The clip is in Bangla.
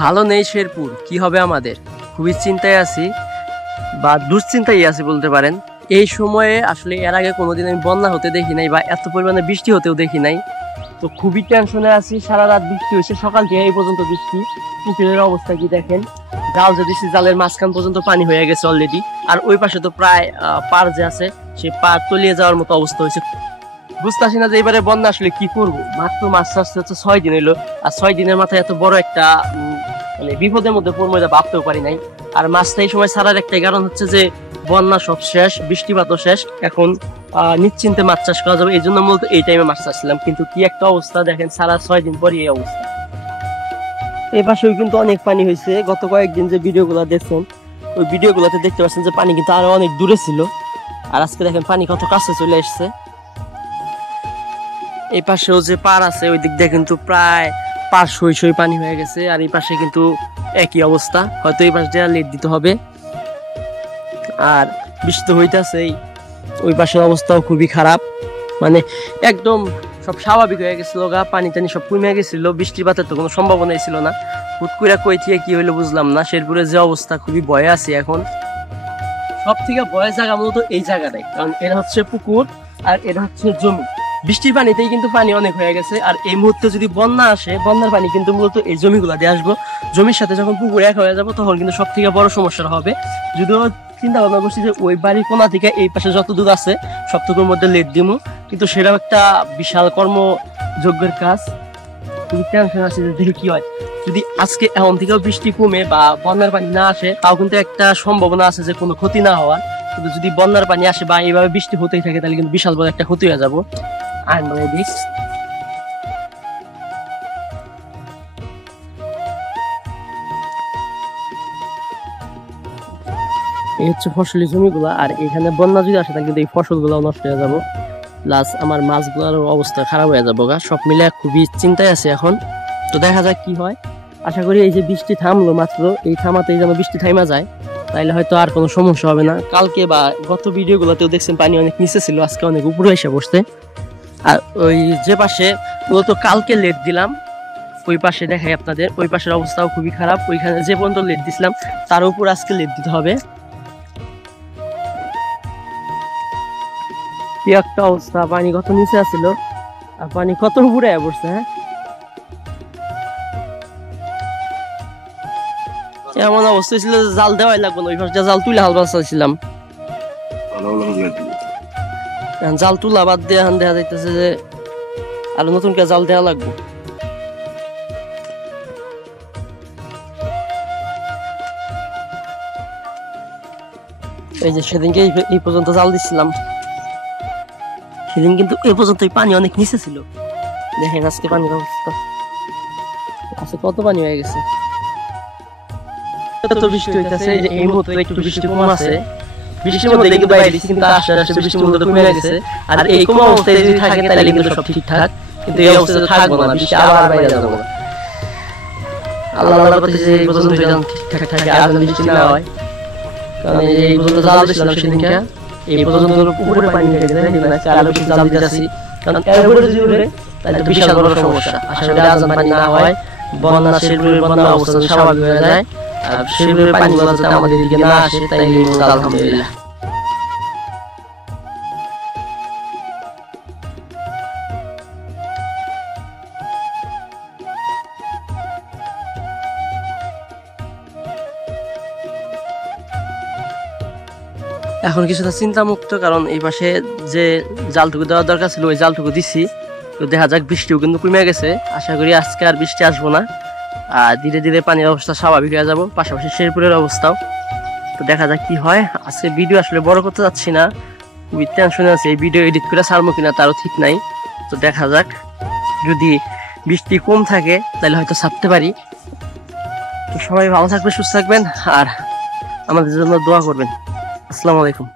ভালো নেই শেরপুর, কি হবে আমাদের? খুবই চিন্তায় আছি বা দুশ্চিন্তায় আছি বলতে পারেন। এই সময়ে আসলে এর আগে কোনোদিন আমি বন্যা হতে দেখি নাই বা এত পরিমাণে বৃষ্টি হতেও দেখি নাই। তো খুবই টেনশনে আছি। সারা রাত বৃষ্টি হয়েছে, সকাল থেকে এই পর্যন্ত বৃষ্টি। পুকুরের অবস্থা কি দেখেন, জাল যে দিচ্ছি জালের মাঝখান পর্যন্ত পানি হয়ে গেছে অলরেডি। আর ওই পাশে তো প্রায় পার যে আছে সে পার তলিয়ে যাওয়ার মতো অবস্থা হয়েছে। বুঝতেছি না যে এবারে বন্যা আসলে কি করবো। মাত্র মাছ চাষতে হচ্ছে 6 দিন হইলো, আর 6 দিনের মাথায় এত বড় একটা মানে বিপদের মধ্যে পড়বো এটা ভাবতেও পারি নাই। আর মাছটা এই সময় ছাড়ার একটাই কারণ হচ্ছে যে বন্যা সব শেষ, বৃষ্টিপাতও শেষ, এখন নিশ্চিন্তে মাছ চাষ করা যাবে। এই জন্য মূলত এই টাইমে মাছ চাষছিলাম, কিন্তু কি একটা অবস্থা দেখেন, সারা 6 দিন পরই এই অবস্থা। এই পাশেও কিন্তু অনেক পানি হয়েছে। গত কয়েকদিন যে ভিডিওগুলো দেখছেন ওই ভিডিওগুলোতে দেখতে পাচ্ছেন যে পানি কিন্তু আরো অনেক দূরে ছিল, আর আজকে দেখেন পানি কত কাছে চলে এসছে। এই পাশেও যে পাড় আছে ওই দিক দিয়ে কিন্তু প্রায় পার সই পানি হয়ে গেছে, আর এই পাশে কিন্তু একই অবস্থা। হয়তো এই পাশ দিয়ে লেট দিতে হবে। আর বৃষ্টি তো হইতেছেই, ওই পাশের অবস্থাও খুবই খারাপ, মানে একদম সব স্বাভাবিক হয়ে গেছিল গা, পানি টানি সব কমে গেছিল। বৃষ্টিপাতের তো কোনো সম্ভাবনাই ছিল না। হুট করে কই থেকে কি হইলো বুঝলাম না। শেরপুরের যে অবস্থা, খুবই ভয়ে আছি এখন। সব থেকে ভয়ের জায়গা মূলত এই জায়গাটাই, কারণ এটা হচ্ছে পুকুর আর এটা হচ্ছে জমি। বৃষ্টির পানিতেই কিন্তু পানি অনেক হয়ে গেছে, আর এই মুহূর্তে যদি বন্যা আসে, বন্যার পানি কিন্তু মূলত এই জমিগুলা দিয়ে আসবো। জমির সাথে যখন পুকুর এক হয়ে যাবো তখন কিন্তু সব থেকে বড় সমস্যা হবে। যদিও চিন্তা ভাবনা করছি যে ওই বাড়ির কোনা থেকে এই পাশে যত দূর আছে সবটুকুর মধ্যে লেট দিমু, কিন্তু সেটাও একটা বিশাল কর্মযজ্ঞের কাজ। খুবই টেনশন আছে যে দেখি কি হয়। যদি আজকে এখন থেকেও বৃষ্টি কমে বা বন্যার পানি না আসে, তাও কিন্তু একটা সম্ভাবনা আছে যে কোনো ক্ষতি না হওয়ার। কিন্তু যদি বন্যার পানি আসে বা এইভাবে বৃষ্টি হতেই থাকে তাহলে কিন্তু বিশাল বড় একটা ক্ষতি হয়ে যাবো। এই হচ্ছে ফসলি জমিগুলা, আর এখানে বন্যা যদি আসে তাহলে কিন্তু এই ফসলগুলো নষ্ট হয়ে যাবো, প্লাস আমার মাছগুলোর অবস্থা খারাপ হয়ে যাবো গা। সব মিলে খুবই চিন্তায় আছে এখন। তো দেখা যাক কি হয়। আশা করি এই যে বৃষ্টি থামলো মাত্র, এই থামাতেই যেন বৃষ্টি থাইমা যায়, তাইলে হয়তো আর কোনো সমস্যা হবে না। কালকে বা গত ভিডিওগুলোতেও দেখছেন পানি অনেক নিচে ছিল, আজকে অনেক উপরে এসে বসছে। আর ওই যে পাশে মূলত কালকে লেট দিলাম, ওই পাশে দেখাই আপনাদের, ওই পাশের অবস্থাও খুবই খারাপ। ওইখানে যে পর্যন্ত লেট দিছিলাম তার উপর আজকে লেট দিতে হবে। কি একটা অবস্থা, পানি কত নিচে আছিল আর পানি কত উপরে পড়ছে। হ্যাঁ, এমন অবস্থা ছিল যে জাল দেওয়াই লাগবে না, ওই পাশে জাল তুলে হাল বাঁচাইছিলাম। জাল তুলা বাদ দিয়ে এখন দেখা যাইতেছে যে আরো নতুন করে জাল দেওয়া লাগবে। এই যে সেদিনকে এই পর্যন্ত জাল দিচ্ছিলাম, সেদিন কিন্তু এই পর্যন্ত পানি অনেক নিচে ছিল। দেখেন আজকে পানির অবস্থা, আজকে কত পানি হয়ে গেছে। এত বৃষ্টি হইতেছে, এই মুহূর্তে একটু বৃষ্টি কম আছে। বৃষ্টির মধ্যে কিন্তু বাইরে দিচ্ছি, কিন্তু আস্তে আস্তে বৃষ্টির মধ্যে কমে গেছে। আর এই কম অবস্থায় যদি থাকে তাহলে কিন্তু সব ঠিকঠাক, কিন্তু এই অবস্থায় থাকবো না, বৃষ্টি আবার বাইরে যাবো। আল্লাহ আল্লাহ করতেছে এই পর্যন্ত যেন ঠিকঠাক থাকে, আর যেন বৃষ্টি না হয়। কারণ এই পর্যন্ত জাল দিচ্ছিলাম সেদিনকে, এই পর্যন্ত পুকুরে পানি হয়ে গেছে, আরো বেশি জাল দিতেছি। কারণ এর উপরে যদি উঠে তাহলে তো বিশাল বড় সমস্যা। আশা করি আজ পানি না হয়, বন্যা শেরপুরের বন্যা অবস্থা স্বাভাবিক হয়ে যায়, আর শেরপুরের পানিগুলো যাতে আমাদের দিকে না আসে, তাই আলহামদুলিল্লাহ। এখন কিছুটা চিন্তা মুক্ত, কারণ এই পাশে যে জালটুকু দেওয়ার দরকার ছিল ওই জালটুকু দিছি। তো দেখা যাক, বৃষ্টিও কিন্তু কমে গেছে। আশা করি আজকে আর বৃষ্টি আসবো না, আর ধীরে ধীরে পানির অবস্থা স্বাভাবিক হয়ে যাবো, পাশাপাশি শেরপুরের অবস্থাও। তো দেখা যাক কি হয়। আজকে ভিডিও আসলে বড় করতে যাচ্ছি না, খুবই টেনশনে আছে। এই ভিডিও এডিট করে ছাড়বো কিনা তারও ঠিক নাই। তো দেখা যাক, যদি বৃষ্টি কম থাকে তাহলে হয়তো ছাড়তে পারি। তো সবাই ভালো থাকবেন, সুস্থ থাকবেন, আর আমাদের জন্য দোয়া করবেন। আসসালামু আলাইকুম।